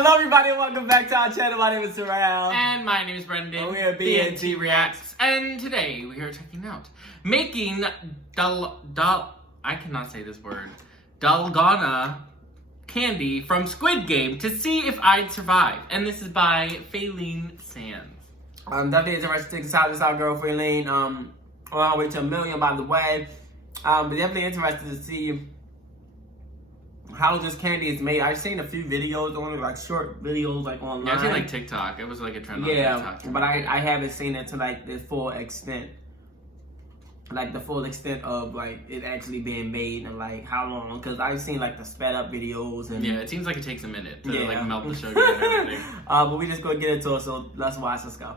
Hello everybody, welcome back to our channel. My name is Terrell. And my name is Brendan. And we are BNT Reacts. And today we are checking out making I cannot say this word. Dalgona candy from Squid Game to see if I'd survive. And this is by Faylene Sands. I'm definitely interested to check this out, girl Faylene. On our way to 1 million, by the way. But definitely interested to see how this candy is made. I've seen a few videos on it, like short videos, like online. Yeah, I've seen like TikTok. It was like a trend on TikTok. Yeah, but I haven't seen it to like the full extent. Like the full extent of like it actually being made and like how long. Because I've seen like the sped up videos. And yeah, it seems like it takes a minute to like melt the sugar and everything. But we just gonna get into it, so let's watch. Let's go.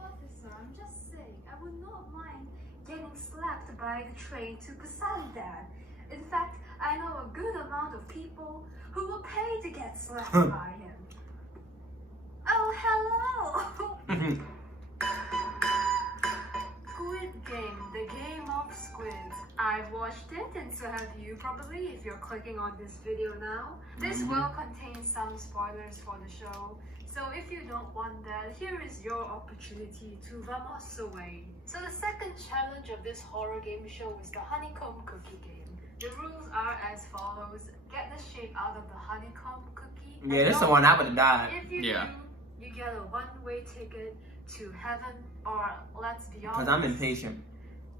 Officer, I'm just saying, I would not mind getting slapped by the train to Busan. In fact, I know a good amount of people who will pay to get slapped by him. Oh, hello! Squid Game, the game of squids. I've watched it, and so have you probably if you're clicking on this video now. This will contain some spoilers for the show, so if you don't want that, here is your opportunity to vamos away. So the second challenge of this horror game show is the honeycomb cookie game. The rules are as follows. Get the shape out of the honeycomb cookie. Yeah, this is the one I would have died. If you do, you get a one-way ticket to heaven, or let's be honest, Because I'm impatient.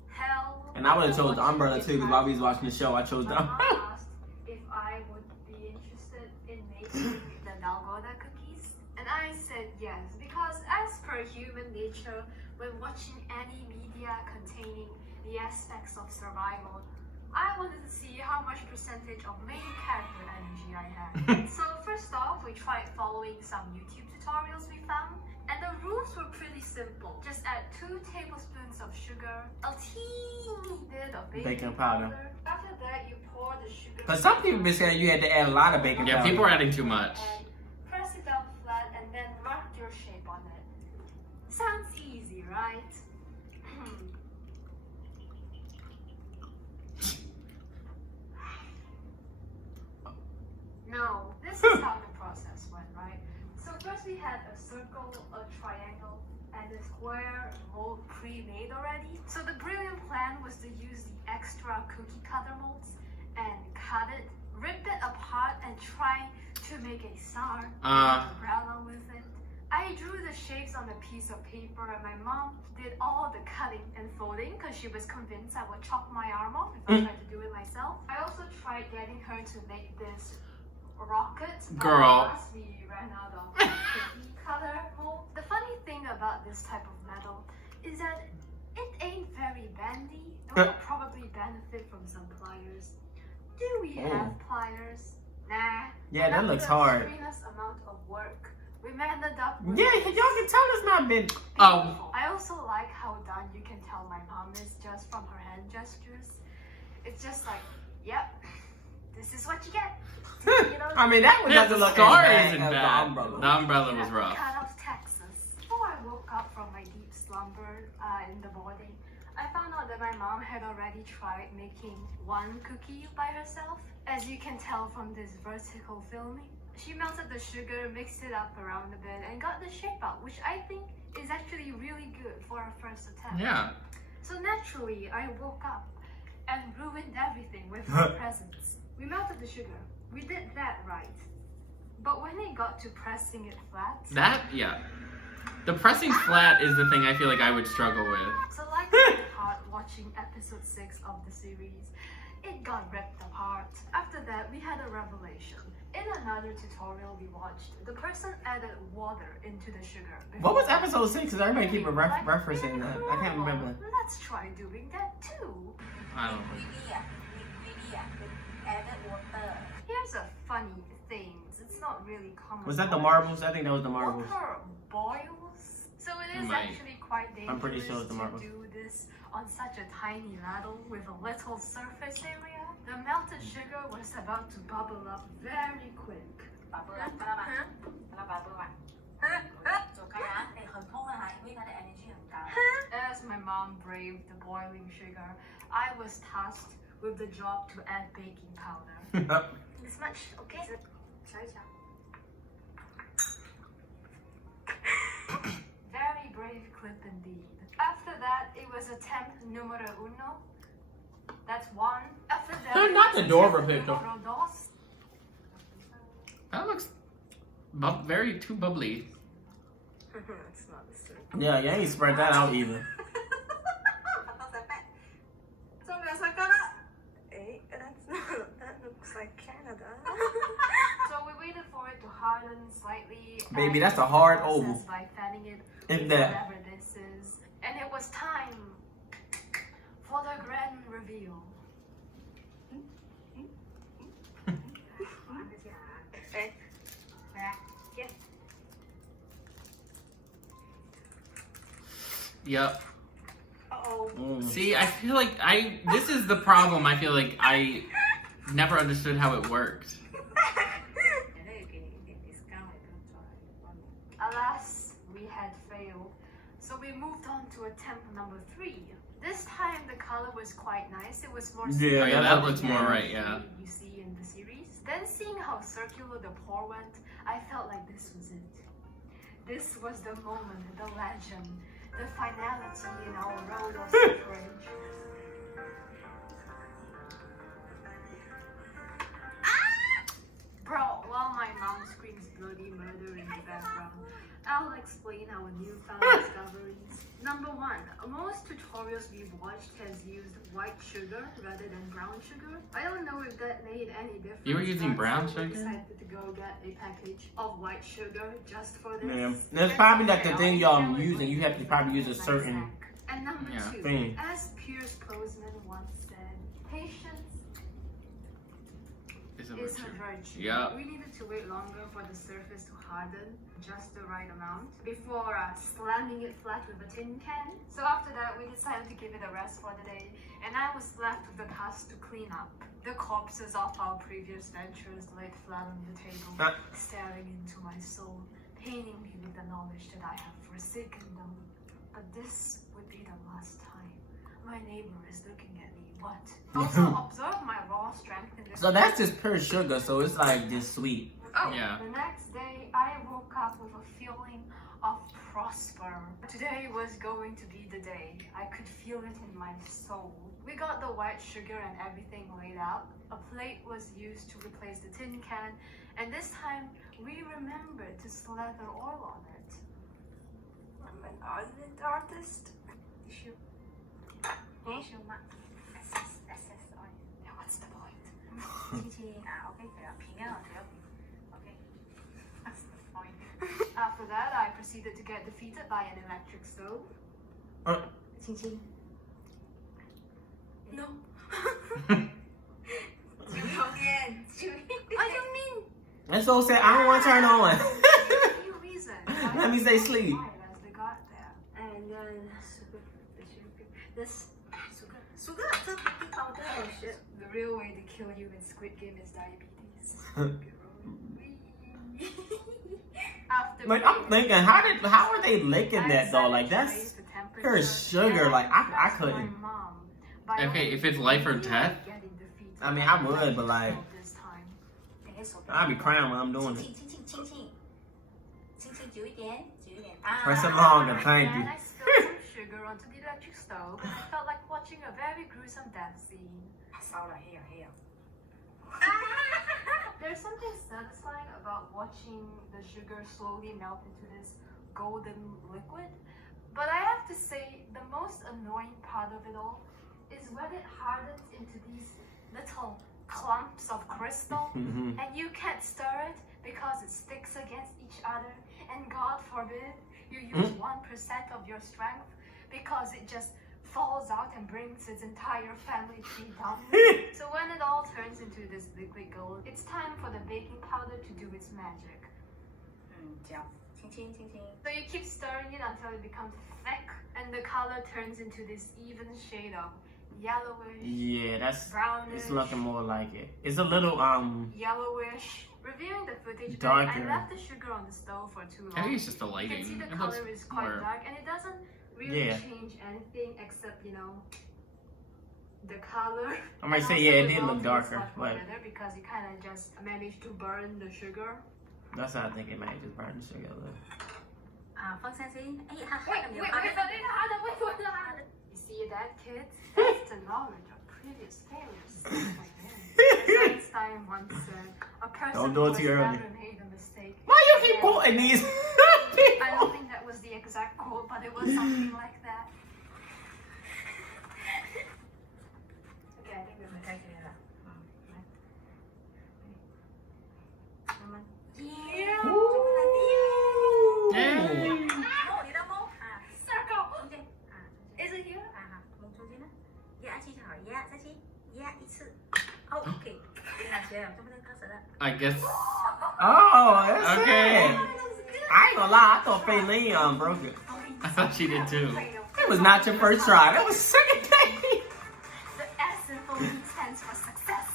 hell. And I would have chose the umbrella too, because while we was watching the show, I chose the My umbrella. mom asked if I would be interested in making the dalgona cookies. And I said yes, because as per human nature, when watching any media containing the aspects of survival, I wanted to see how much percentage of main character energy I had. So first off, we tried following some YouTube tutorials we found. And the rules were pretty simple. Just add 2 tablespoons of sugar, a teeny bit of baking powder. After that, you pour the sugar. But some people been saying you had to add a lot of baking powder. Yeah, people are adding too much. And press it down flat and then mark your shape on it. Sounds easy, right? No, this is how the process went, right? So first we had a circle, a triangle, and a square mold pre-made already. So the brilliant plan was to use the extra cookie cutter molds and cut it, rip it apart, and try to make a star umbrella with it. I drew the shapes on a piece of paper, and my mom did all the cutting and folding because she was convinced I would chop my arm off if I tried to do it myself. I also tried getting her to make this rocket. Girl. We ran out of cookie cutter mold. The funny thing about this type of metal is that it ain't very bendy. It would probably benefit from some pliers. Do we have pliers? Nah. Yeah, that looks hard. After a strenuous amount of work, we ended up with Yeah, y'all can tell it's not been. Oh. I also like how done you can tell my mom is just from her hand gestures. It's just like, yep, this is what you get. I mean, that one doesn't look scar as bad isn't as bad. the umbrella. The umbrella was rough. Cut off Texas. Before I woke up from my deep slumber in the morning, I found out that my mom had already tried making one cookie by herself. As you can tell from this vertical filming, she melted the sugar, mixed it up around a bit, and got the shape out, which I think is actually really good for a first attempt. Yeah. So naturally, I woke up and ruined everything with my presence. We melted the sugar. We did that right. But when it got to pressing it flat... The pressing flat is the thing I feel like I would struggle with. So like my part watching episode 6 of the series, it got ripped apart. After that, we had a revelation. In another tutorial we watched, the person added water into the sugar. What was episode 6? Because everybody keep referencing that. I can't remember. Let's try doing that too. I don't know. Here's a funny thing. It's not really common. Was that the marbles? I think that was the marbles. Water boils. So it is actually quite dangerous I'm pretty sure it's the marbles. to do this on such a tiny ladle with a little surface area. The melted sugar was about to bubble up very quick. As my mom braved the boiling sugar, I was tasked with the job to add baking powder. This much, okay? that, it was attempt numero uno. That's one. After that, Not the Dora picture. Numero dos. That looks very too bubbly. It's not the same. Yeah, you ain't spread that out either. That looks like Canada. So we waited for it to harden slightly. Baby, and that's a hard process oval. By fanning it, If that. whatever this is. And it was time for the grand reveal. Yep. Uh-oh. See, I feel like this is the problem. I feel like I never understood how it worked. Alas, we had failed. So we moved on to attempt number 3. This time the color was quite nice. It was more Yeah, Oh yeah, that that looks looks more right, yeah. you see in the series. Then seeing how circular the pour went, I felt like this was it. This was the moment, the legend, the finality in our road of suffrage. Bro, while my mom screams bloody murder in the background, I'll explain our newfound discoveries. Number 1, most tutorials we've watched has used white sugar rather than brown sugar. I don't know if that made any difference. You were using but brown we sugar? decided to go get a package of white sugar just for this. Yeah. That's probably like the thing y'all using. You have to probably use a certain And number 2, thing. as Piers Postman once said, patience Is a is a virtue. virtue. Yeah. We needed to wait longer for the surface to harden, just the right amount, before slamming it flat with a tin can. So after that, we decided to give it a rest for the day, and I was left with the task to clean up. The corpses of our previous ventures laid flat on the table, staring into my soul, paining me with the knowledge that I have forsaken them. But this would be the last time. My neighbor is looking at me. What? Also, observe my raw strength in this. So that's just pure sugar, so it's like just sweet. Oh, Yeah. the next day I woke up with a feeling of prosper. Today was going to be the day. I could feel it in my soul. We got the white sugar and everything laid out. A plate was used to replace the tin can, and this time we remembered to slather oil on it. I'm an artist. Tissue. Hmm? Tissue, ma. SS oil. Yeah, what's the point? That's the point. After that, I proceeded to get defeated by an electric stove. No. I don't mean That's so sad. I don't want to turn on. any reason. Let me say sleep. As they got there. And then this sugar powder and shit. The real way to kill you in Squid Game is diabetes. After Like I'm thinking, how are they licking that though? Like that's pure sugar. Like I couldn't. Okay, if it's life or death. I mean, I would, but like I'd be crying when I'm doing it. Press it longer, thank you. And I spilled some sugar onto the electric stove, and it felt like watching a very gruesome death scene. There's something satisfying about watching the sugar slowly melt into this golden liquid. But I have to say, the most annoying part of it all is when it hardens into these little clumps of crystal, and you can't stir it because it sticks against each other, and God forbid you use 1% of your strength because it just falls out and brings its entire family tree down. So when it all turns into this liquid gold, it's time for the baking powder to do its magic. So you keep stirring it until it becomes thick, and the color turns into this even shade of yellowish, Yeah, that's brownish, it's looking more like it. It's a little yellowish. Reviewing the footage, Darker. I left the sugar on the stove for too long. I think it's just the You lighting. can see the It looks color is quite more. dark, and it doesn't really Yeah. change anything except, you know, the color. I might And say, also yeah, it it did all look tastes darker, much more but better because you kind of just managed to burn the sugar. that's how I think it might just burn the sugar a little. 分身先。哎，他 Wait, 还没有 wait, 发 wait, 的。 wait, wait. You see that, kids? That's the knowledge of previous failures. Einstein once said, a person Don't do it who too has early. never made a mistake. Why you keep quoting these? I don't think that was the exact quote, but it was something like that. Okay, I think we're okay together. 慢慢。 Yay. 摸，你的摸啊， Circle. 中间啊， Is it here? 啊，摸中间呢，压下去就好，压下去，压一次。哦 ，OK， 拿起来了，这不能开始了。 I guess. Oh, that's Okay. it. I ain't gonna lie, I thought Faylene broke it. I thought she did too. It was not your first try. That was second day. The S in Philippines stands for success.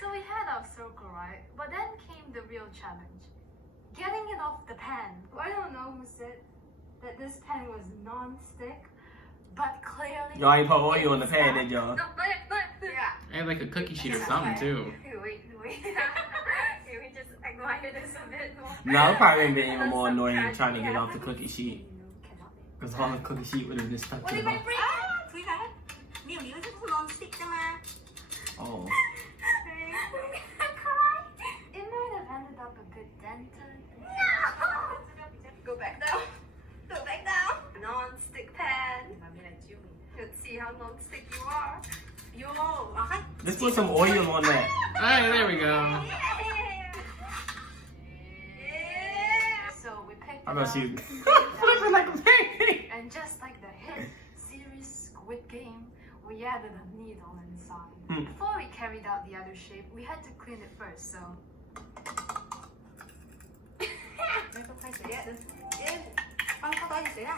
So we had our circle, right? But then came the real challenge. Getting it off the pan. I don't know who said that this pan was non-stick, but clearly... Y'all ain't put oil on the pan, did y'all? No, yeah. I had like a cookie sheet or something too. Wait. Can we just admire this a bit more? No, it probably been even more annoying trying to get off the cookie sheet. Because all the cookie sheet would have just stuck to the bottom. 推开，没有，你们这不是 non-stick 的吗？ Oh. It might have ended up a bit dented. Go back down. Go back down. Non-stick pan. Let's see how non-stick you are. Yo, okay. Just put some oil on that. Alright, there we go. So we picked I'm it gonna up, see you. Flipping like a pancake. and just like the hit series Squid Game, we added a needle inside. Before we carried out the other shape, we had to clean it first, so...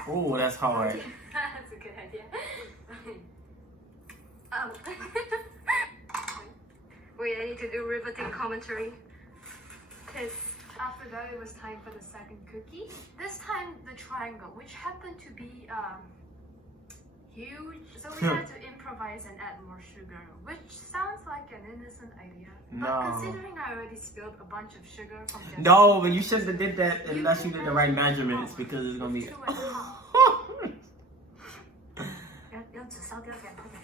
Oh, that's hard. That's a good idea. Wait, I need to do riveting commentary. Because after that, it was time for the second cookie. This time, the triangle, which happened to be huge. So we had to improvise and add more sugar, which sounds like an innocent idea. But No. considering I already spilled a bunch of sugar from just No, but you shouldn't have did that unless you did the right measurements because it's gonna be. 要纸烧掉点，快点。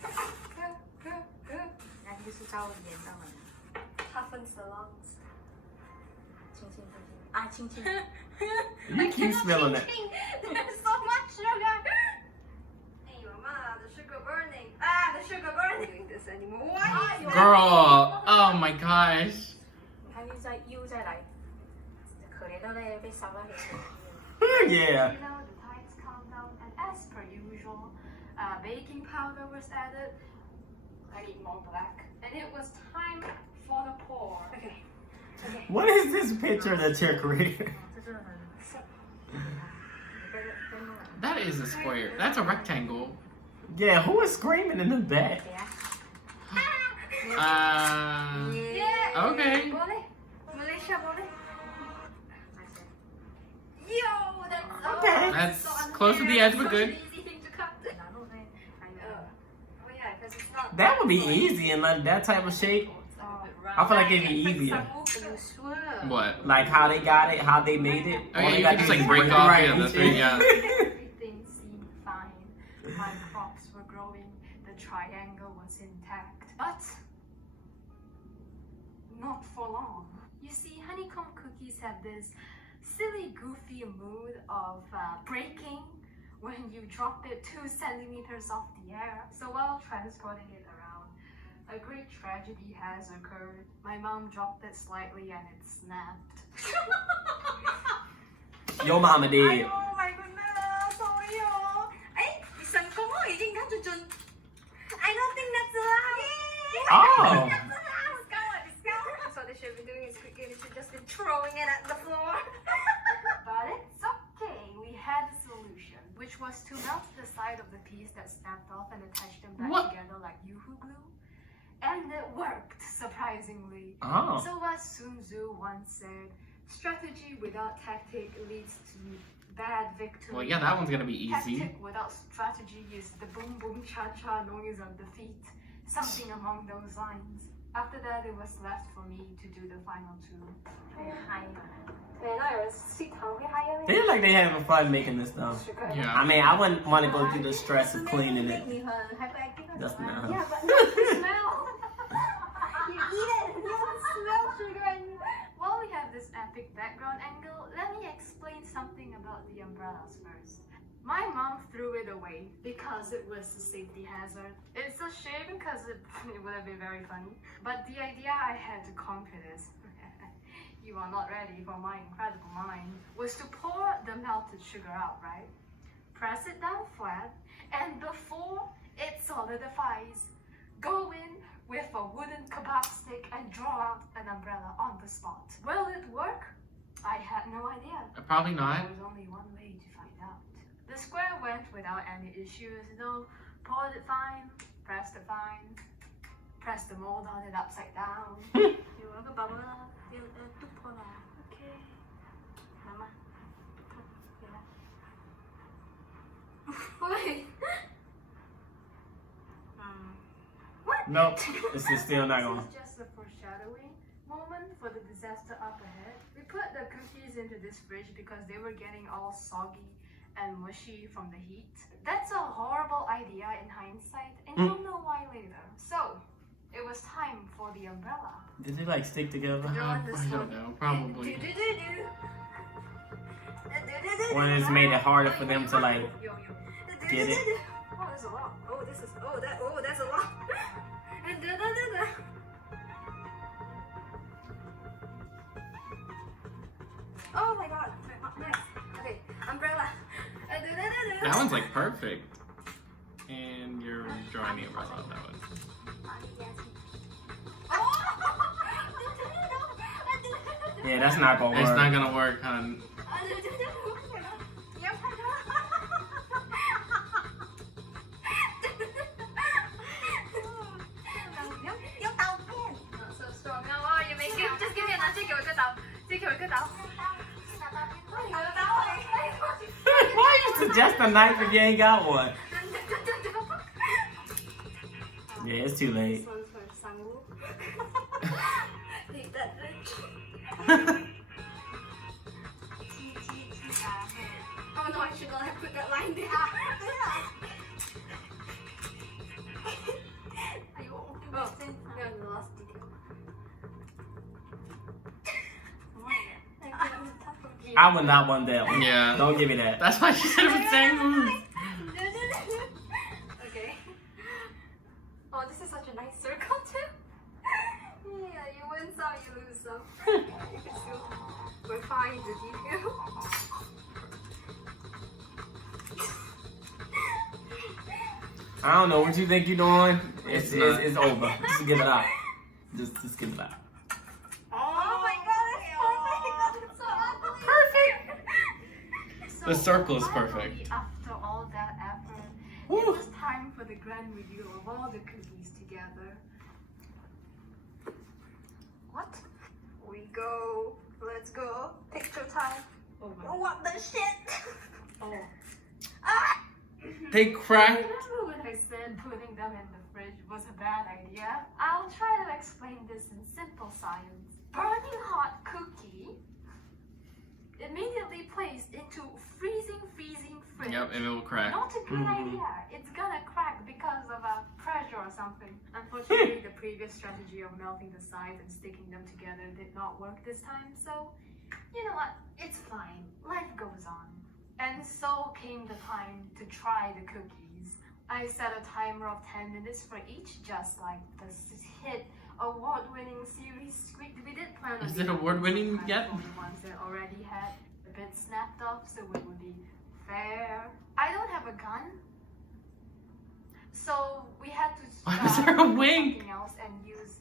然后就是稍微盐到了。Toughens the lungs。轻轻。 You keep smelling that. There's so much sugar. Hey, Mama, the sugar burning. The sugar burning. Doing this anymore? Why? Girl, oh my gosh. 你看又再来，可怜的嘞，被烧到黑色。 Yeah. You know, the tides calmed down, and as per usual, baking powder was added. I need more black. And it was time for the pour. Okay. What is this picture that you're creating? 这是很。 That is a square. That's a rectangle. Yeah, who is screaming in the back? Okay. Boleh. Malaysia boleh. Yo, that's Okay. That's close to the edge, but good. easy thing to cut. Oh yeah, because it's not. That would be easy in like that type of shape. I feel like it'd be easier. What? Like how they got it, how they made it. Oh All yeah, they you got can just to do like is break it off. right Yeah, each that's right. end. Yeah. Everything seemed fine. My crops were growing. The triangle was intact. But not for long. You see, honeycomb cookies have this silly, goofy mood of breaking when you drop it 2 centimeters off the air. So while transporting it around, a great tragedy has occurred. My mom dropped it slightly and it snapped. Your mama did. Oh my goodness, sorry 哦。哎，你成功了，已经看出真。I don't think that's allowed. Oh. That's allowed. Let's go. That's what they should be doing. Is they should just be throwing it at the floor. But it's okay, we had a solution, which was to melt the side of the piece that snapped off and attach them back What? together like Yoo-hoo glue. And it worked, surprisingly. Oh. So as Sun Tzu once said, strategy without tactic leads to bad victory. Well, yeah, that one's gonna be easy. Tactic without strategy is the boom boom cha cha noise of defeat. Something along those lines. After that, it was left for me to do the final two. 对，那有人吸糖会嗨呀？ They look like they having fun making this stuff. Yeah. I mean, I wouldn't want to go through the stress of cleaning it. That's not. Yeah, but not the smell. You eat it, you don't smell sugar anymore. While we have this epic background angle, let me explain something about the umbrellas first. My mom threw it away because it was a safety hazard. It's a shame because it would have been very funny. But the idea I had to conquer this, you are not ready for my incredible mind, was to pour the melted sugar out, right? Press it down flat, and before it solidifies, go in with a wooden kebab stick and draw out an umbrella on the spot. Will it work? I had no idea. Probably not. There was only one way to find out. The square went without any issues, poured it fine, pressed it fine, pressed the mold on it upside down. You want a bubble? You 뚝 퍼라. Okay. Mama. Wait. What? Nope, this is still not going. This is just a foreshadowing moment for the disaster up ahead. We put the cookies into this fridge because they were getting all soggy and mushy from the heat. That's a horrible idea in hindsight, and you'll know why later. So, it was time for the umbrella. Did they like stick together? I don't know. Probably. Or it's made it harder for them to like get it. Oh, there's a lot. Oh, this is. Oh, that's a lot. Oh my god. Nice. Okay, umbrella. That one's like perfect. And you're drawing the umbrella on that one. Yeah, that's not gonna It's work. not gonna work, hon. Not so strong. No, oh, you make it. Just give me another. 借给我一个刀。借给我一个刀。 Why you suggest a knife if you ain't got one? Yeah, it's too late. This one's for Sangwoo. Take that, bitch. Oh no, I should not have put that line there. Oh, yeah, the last detail. I would not want that one. Yeah. Don't give me that. That's why she said it was saying move. Okay. Oh, this is such a nice circle too. Yeah, you win some, you lose some. You can still refine the detail. I don't know what you think you're doing. It's over. Just give it up. Just give it up. Oh my god, it's perfect! It's so The circle is finally, perfect. After all that effort, Woo. it was time for the grand reveal of all the cookies together. What? We go. Let's go. Picture time. Oh my What the shit? Oh. Ah! They crack. Remember when I said putting them in the fridge was a bad idea? I'll try to explain this in simple science. Burning hot cookie immediately placed into freezing fridge. Yep, and it will crack. Not a good idea. It's gonna crack because of a pressure or something. Unfortunately, the previous strategy of melting the sides and sticking them together did not work this time, so you know what? It's fine. Life goes on. And so came the time to try the cookies. I set a timer of 10 minutes for each, just like the hit award-winning series Squid. We did plan on Is it award-winning yet? The ones that already had a bit snapped off, so it would be fair. I don't have a gun, so we had to Why was there a wing? something else and use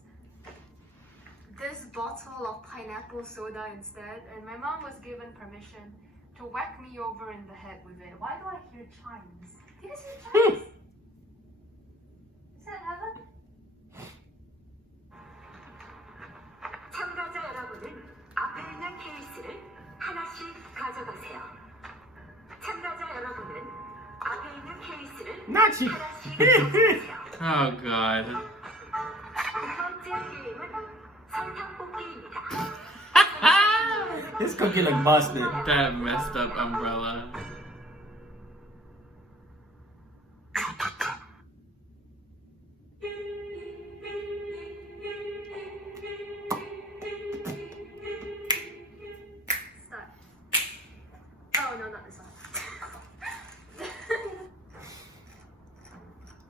this bottle of pineapple soda instead. And my mom was given permission to whack me over in the head with it. Why do I hear chimes? Do you see chimes? Is that heaven? 참가자 여러분은 앞에 있는 케이스를 하나씩 가져가세요. 참가자 여러분은 앞에 있는 케이스를 Not you. 하나씩 가져가세요. Oh god. 두 번째 게임 This cookie look busted. That messed up umbrella. Start. Oh no, not this one.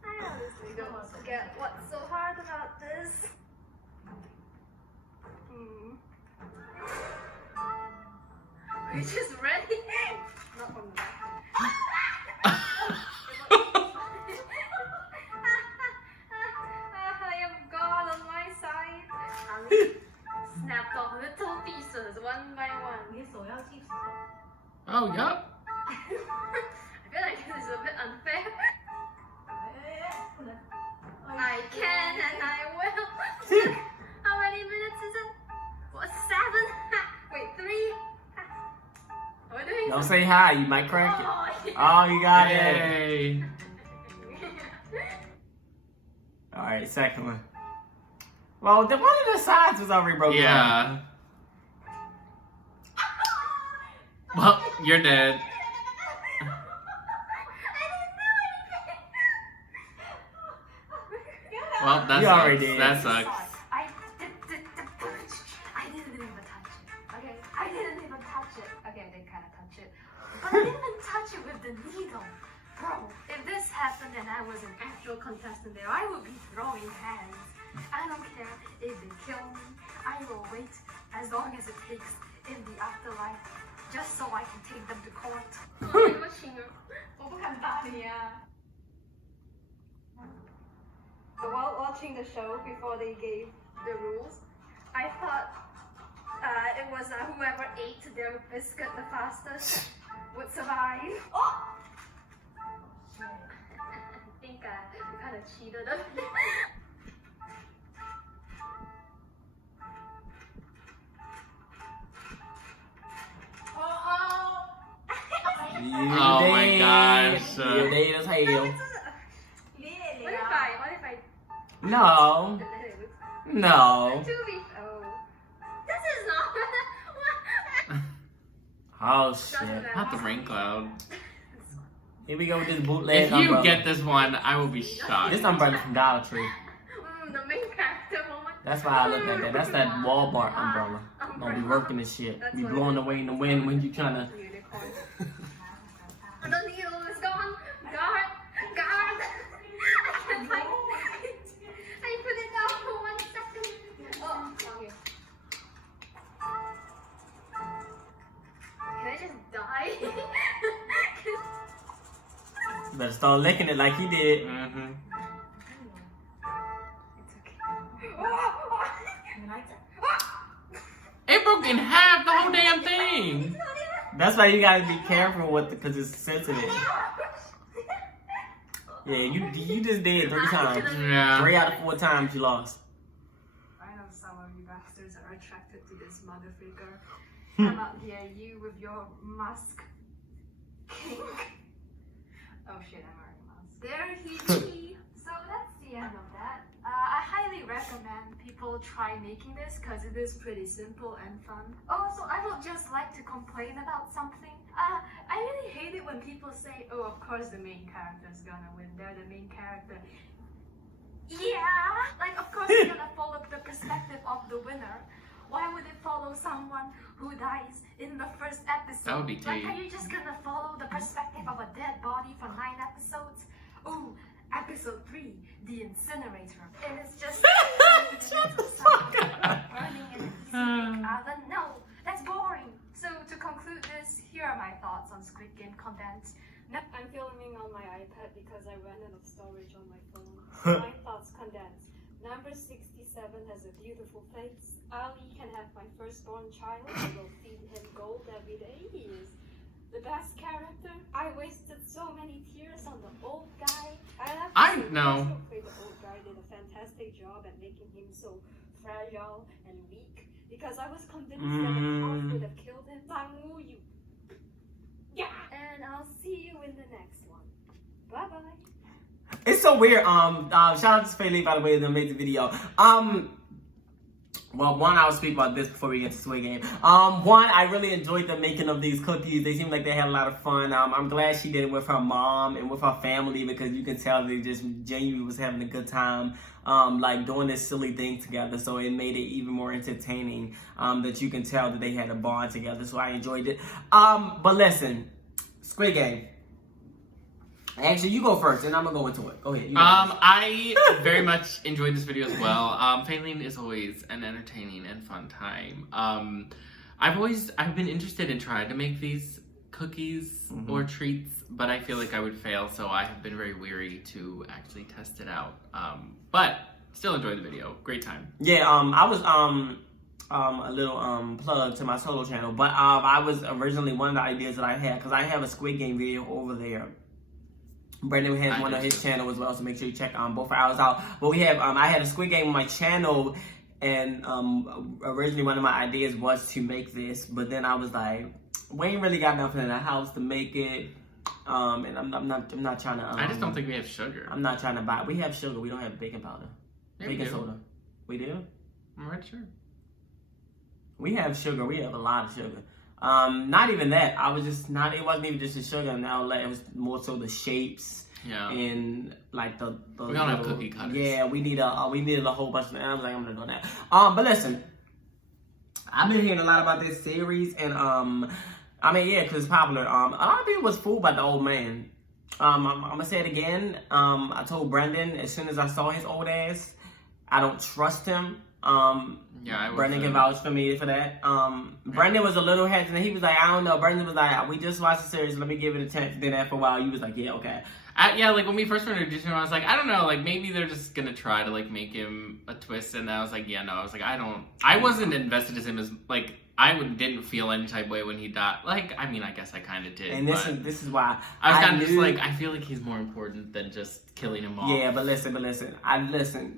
I honestly don't get what's so hard about this. Are you just ready? Not from the back. I am God on my side. Snapped off little pieces one by one. Oh, yup. I feel like this is a bit unfair. I can and I will. How many minutes is it? What, 7? Wait, 3? What do we Don't say hi, you might crack it. Oh, yeah. Oh, you got it. Yay. Alright, second one. Well, one of the sides was already broken. Yeah. Well, you're dead. Well, that You sucks. already did. That sucks. I didn't even touch it. Okay, I didn't even touch it. Okay, I did kind of touch it. But I didn't even touch it with the needle. Bro, if this happened and I was an actual contestant there, I would be throwing hands. I don't care if they kill me. I will wait as long as it takes in the afterlife, just so I can take them to court. While watching the show, before they gave the rules, I thought it was whoever ate their biscuit the fastest would survive. Oh! I think I kind of cheated a bit. Oh my gosh. You dead as hell. What if I No. No. To be this is not Oh shit. Not the rain cloud. Here we go with this bootleg If you umbrella. get this one, I will be shocked. This umbrella from Dollar Tree. the main character moment. That's why I look at that. That's that Walmart umbrella. Gonna be working this shit. Be blowing away in the wind when you tryna. Unicorn. The needle is gone. Guard. I can't find it. I put it down for 1 second. Oh, okay. Can I just die? You better start licking it like he did. Mm-hmm. It's okay. It broke in half the whole damn thing. That's why you gotta be careful with it because it's sensitive. Yeah, you just did 3 times. Yeah. 3 out of 4 times you lost. I know some of you bastards are attracted to this mother figure. Come out here, you with your musk kink. Oh shit, I'm wearing a mask. There he. So that's the end of that. I highly recommend people try making this because it is pretty simple and fun. Also, I would just like to complain about something. I really hate it when people say, oh, of course the main character is gonna win. They're the main character. Yeah! Like, of course it's gonna follow the perspective of the winner. Why would it follow someone who dies in the first episode? That would be Like, tea. are you just gonna follow the perspective of a dead body for 9 episodes? Ooh, episode 3, the incinerator. And it's just burning in a specific oven. No, that's boring. So to conclude this, here are my thoughts on Squid Game condensed. I'm filming on my iPad because I ran out of storage on my phone. So my thoughts condensed. Number 67 has a beautiful face. Ali can have my firstborn child. I will feed him gold every day. He is the best character. I wasted so many tears on the old guy. I know. The old guy did a fantastic job at making him so fragile and weak. Because I was convinced that the cough would have killed him. Sang-woo, you. Yeah. And I'll see you in the next one. Bye bye. It's so weird. Shout out to Faye Lee, by the way, the amazing video. Well, one, I'll speak about this before we get to Squid Game. One, I really enjoyed the making of these cookies. They seemed like they had a lot of fun. I'm glad she did it with her mom and with her family because you can tell they just genuinely was having a good time, like doing this silly thing together. So it made it even more entertaining. That you can tell that they had a bond together. So I enjoyed it. But listen, Squid Game. Actually, you go first, and I'm gonna go into it. Go ahead. You go first. I very much enjoyed this video as well. Failing is always an entertaining and fun time. I've been interested in trying to make these cookies or treats, but I feel like I would fail, so I have been very weary to actually test it out. But still enjoyed the video. Great time. Yeah. I was a little plug to my solo channel, but I was originally one of the ideas that I had because I have a Squid Game video over there. Brandon has one on his channel as well, so make sure you check both ours out. But we have I had a Squid Game on my channel, and originally one of my ideas was to make this, but then I was like, we ain't really got nothing in the house to make it, and I'm not trying to. I just don't think we have sugar. I'm not trying to buy. We have sugar. We don't have baking powder. Yeah, Baking soda. We do. I'm right sure. We have sugar. We have a lot of sugar. Not even that. I was just not. It wasn't even just the sugar and the outlet. It was more so the shapes. Yeah. And like the we don't have cookie cutters. Yeah, we needed a whole bunch of. And I was like, I'm gonna do that. But listen, I've been hearing a lot about this series, and I mean, yeah, because it's popular. A lot of people was fooled by the old man. I'm gonna say it again. I told Brendan as soon as I saw his old ass, I don't trust him. Brendan can vouch for me for that. Brendan was a little hesitant. He was like, I don't know. Brendan was like, we just watched the series. Let me give it a chance. Then after a while, you was like, yeah, okay. Yeah, like when we first were introduced him, I was like, I don't know, like maybe they're just gonna try to like make him a twist. And I was like, yeah, no. I was like, I wasn't invested as him as like. Didn't feel any type of way when he died. Like, I mean, I guess I kind of did. And this is why I was kind of just like, I feel like he's more important than just killing him off. Yeah, but listen.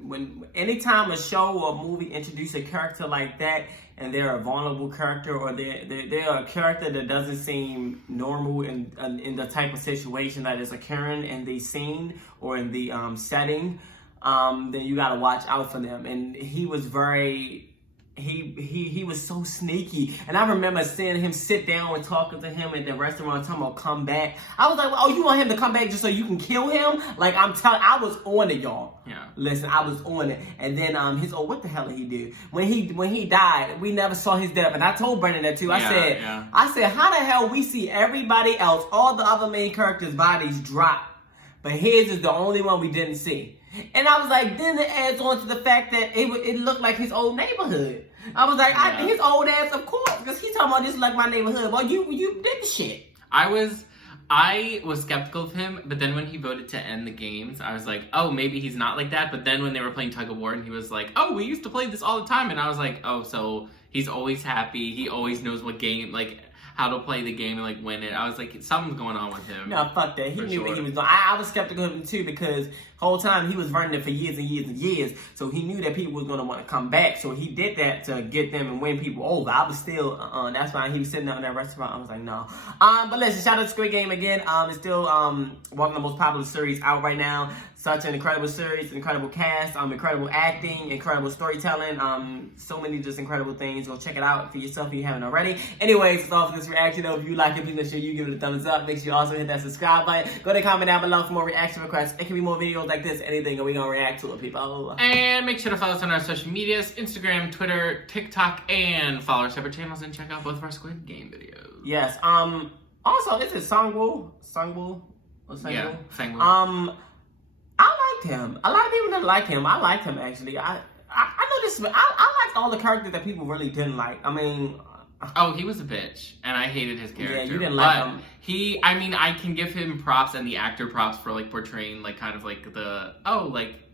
When anytime a show or a movie introduce a character like that, and they're a vulnerable character, or they're a character that doesn't seem normal in the type of situation that is occurring in the scene or in the setting, then you gotta watch out for them. And he was very. He was so sneaky, and I remember seeing him sit down and talking to him at the restaurant, talking about come back. I was like, well, oh, you want him to come back just so you can kill him? Like I'm telling, I was on it, y'all. Yeah. Listen, I was on it, and then what the hell did he do when he died? We never saw his death, and I told Brendan that too. I said, how the hell we see everybody else, all the other main characters' bodies drop, but his is the only one we didn't see. And I was like, then it adds on to the fact that it looked like his old neighborhood. I was like, his old ass, of course, because he's talking about this like my neighborhood. Well, you did the shit. I was skeptical of him, but then when he voted to end the games, I was like, oh, maybe he's not like that. But then when they were playing tug of war, and he was like, oh, we used to play this all the time, and I was like, oh, so he's always happy. He always knows what game, like, how to play the game and like win it. I was like, something's going on with him. No, fuck that. He knew what he was doing. I was skeptical of him too because whole time he was running it for years and years and years. So he knew that people was gonna want to come back. So he did that to get them and win people over. I was still that's why he was sitting there in that restaurant. I was like, no. But listen, shout out to Squid Game again. It's still one of the most popular series out right now. Such an incredible series, incredible cast, incredible acting, incredible storytelling, so many just incredible things. Go check it out for yourself if you haven't already. Anyways, that's all for this reaction. Though, if you like it, please make sure you give it a thumbs up. Make sure you also hit that subscribe button. Go to comment down below for more reaction requests. It can be more videos like this, anything, and we're gonna react to it, people. And make sure to follow us on our social medias, Instagram, Twitter, TikTok, and follow our separate channels and check out both of our Squid Game videos. Yes. Also, is it Sangwoo? Yeah, Sangwoo. I liked him. A lot of people didn't like him. I liked him actually. I know this. I liked all the characters that people really didn't like. I mean. Oh, he was a bitch, and I hated his character. Yeah, you didn't like him. I can give him props and the actor props for like portraying like kind of like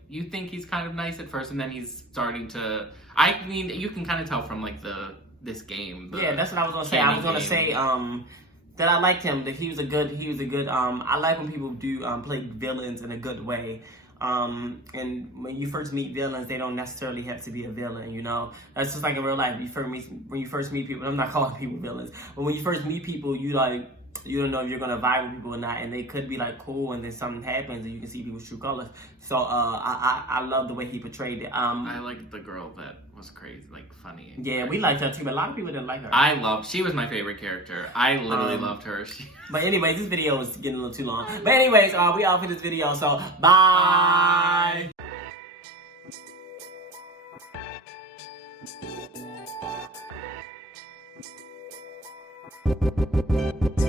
you think he's kind of nice at first, and then he's starting to. I mean, you can kind of tell from like this game. Yeah, that's what I was gonna say. I was gonna say that I liked him. That he was a good. I like when people do play villains in a good way. And when you first meet villains, they don't necessarily have to be a villain, you know? That's just like in real life. When you first meet people, I'm not calling people villains, but when you first meet people, you don't know if you're gonna vibe with people or not, and they could be like cool, and then something happens, and you can see people's true colors. So I love the way he portrayed it. I like the girl that was crazy, like funny. Yeah, we liked her too, but a lot of people didn't like her. She was my favorite character. I literally loved her. But anyways, this video is getting a little too long. But anyways, we all for this video, so bye. Bye.